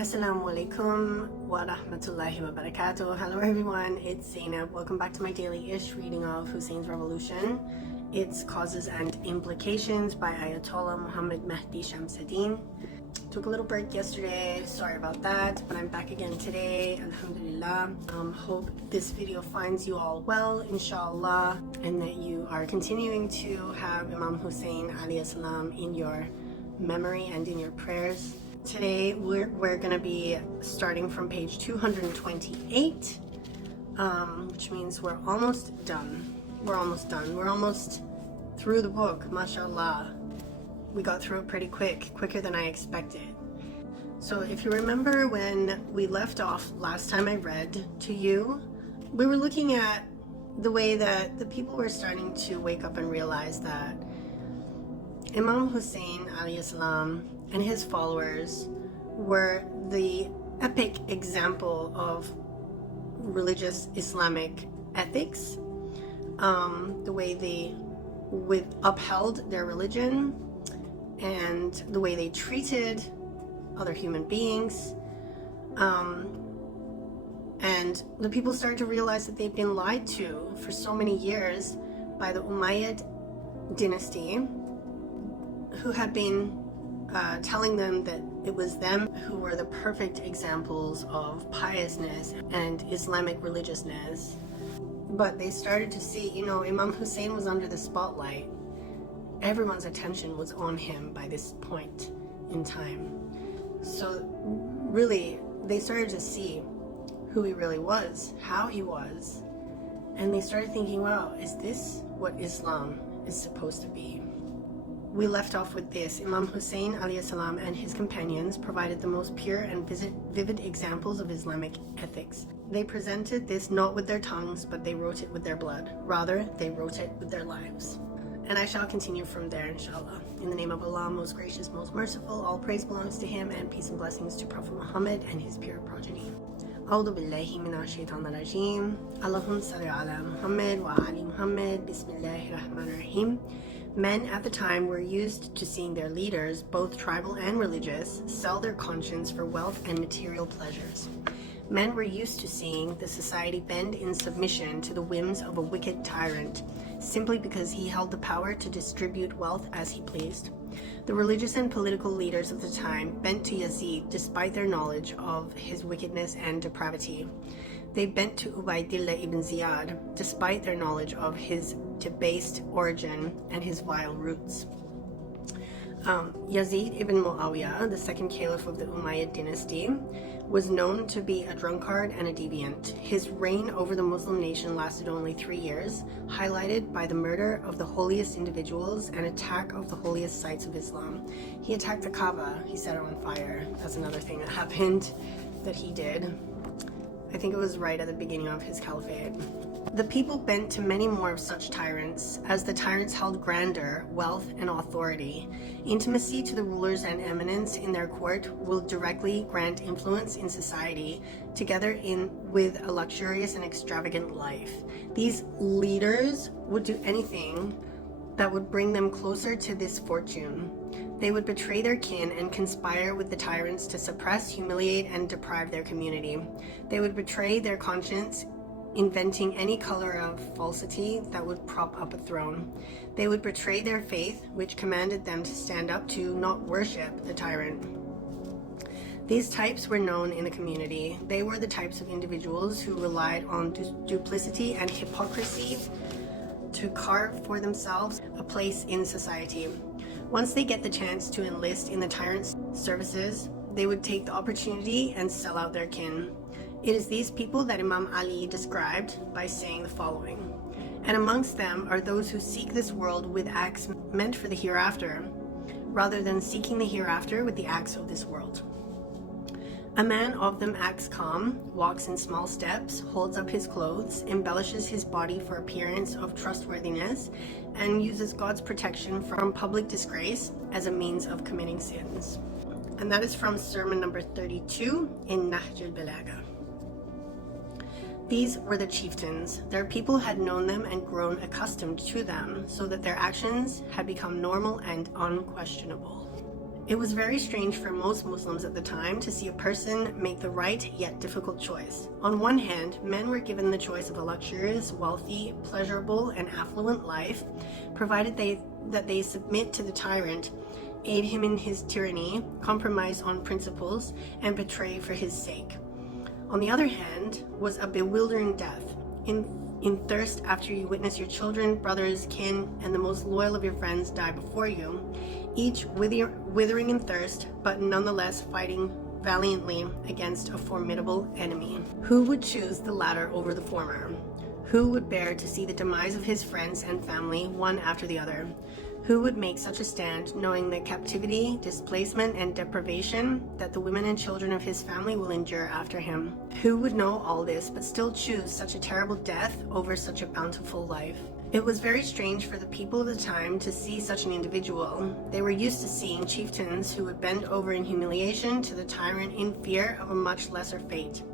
Assalamu alaikum wa rahmatullahi wa barakatuh. Hello everyone, it's Zainab. Welcome back to my daily-ish reading of Hussein's Revolution, its causes and implications by Ayatollah Muhammad Mahdi Shamsuddin. Took a little break yesterday, sorry about that, but I'm back again today, alhamdulillah. Hope this video finds you all well, inshallah, and that you are continuing to have Imam Hussain alayhi salam in your memory and in your prayers. Today we're going to be starting from page 228, which means we're almost done. We're almost through the book, mashallah. We got through it pretty quicker than I expected. So if you remember when we left off last time I read to you, we were looking at the way that the people were starting to wake up and realize that Imam Hussain alayhi salam and his followers were the epic example of religious Islamic ethics, the way they upheld their religion and the way they treated other human beings, and the people started to realize that they've been lied to for so many years by the Umayyad dynasty, who had been telling them that it was them who were the perfect examples of piousness and Islamic religiousness. But they started to see, Imam Hussain was under the spotlight. Everyone's attention was on him by this point in time. So really, they started to see who he really was, how he was, and they started thinking, wow, is this what Islam is supposed to be? We left off with this. Imam Hussain alayhi salam and his companions provided the most pure and vivid examples of Islamic ethics. They presented this not with their tongues, but they wrote it with their blood. Rather, they wrote it with their lives. And I shall continue from there, inshallah. In the name of Allah, most gracious, most merciful, all praise belongs to Him, and peace and blessings to Prophet Muhammad and his pure progeny. أعوذ بالله من الشيطان الرجيم. اللهم صل على محمد وعلى محمد. بسم الله الرحمن الرحيم. Men at the time were used to seeing their leaders, both tribal and religious, sell their conscience for wealth and material pleasures. Men were used to seeing the society bend in submission to the whims of a wicked tyrant, simply because he held the power to distribute wealth as he pleased. The religious and political leaders of the time bent to Yazid despite their knowledge of his wickedness and depravity. They bent to Ubaydillah ibn Ziyad despite their knowledge of his debased origin and his vile roots. Yazid ibn Muawiyah, the second caliph of the Umayyad dynasty, was known to be a drunkard and a deviant. His reign over the Muslim nation lasted only 3 years, highlighted by the murder of the holiest individuals and attack of the holiest sites of Islam. He attacked the Kaaba, he set it on fire. That's another thing that happened that he did. I think it was right at the beginning of his caliphate. The people bent to many more of such tyrants, as the tyrants held grandeur, wealth, and authority. Intimacy to the rulers and eminence in their court will directly grant influence in society, together with a luxurious and extravagant life. These leaders would do anything that would bring them closer to this fortune. They would betray their kin and conspire with the tyrants to suppress, humiliate, and deprive their community. They would betray their conscience, inventing any color of falsity that would prop up a throne. They would betray their faith, which commanded them to stand up to, not worship, the tyrant. These types were known in the community. They were the types of individuals who relied on duplicity and hypocrisy to carve for themselves a place in society. Once they get the chance to enlist in the tyrant's services, they would take the opportunity and sell out their kin. It is these people that Imam Ali described by saying the following: "And amongst them are those who seek this world with acts meant for the hereafter, rather than seeking the hereafter with the acts of this world. A man of them acts calm, walks in small steps, holds up his clothes, embellishes his body for appearance of trustworthiness, and uses God's protection from public disgrace as a means of committing sins." And that is from sermon number 32 in Nahj al-Balagha. These were the chieftains. Their people had known them and grown accustomed to them, so that their actions had become normal and unquestionable. It was very strange for most Muslims at the time to see a person make the right yet difficult choice. On one hand, men were given the choice of a luxurious, wealthy, pleasurable, and affluent life, provided that they submit to the tyrant, aid him in his tyranny, compromise on principles, and betray for his sake. On the other hand was a bewildering death, in thirst after you witness your children, brothers, kin, and the most loyal of your friends die before you, each withering in thirst, but nonetheless fighting valiantly against a formidable enemy. Who would choose the latter over the former? Who would bear to see the demise of his friends and family one after the other? Who would make such a stand, knowing the captivity, displacement, and deprivation that the women and children of his family will endure after him? Who would know all this, but still choose such a terrible death over such a bountiful life? It was very strange for the people of the time to see such an individual. They were used to seeing chieftains who would bend over in humiliation to the tyrant in fear of a much lesser fate.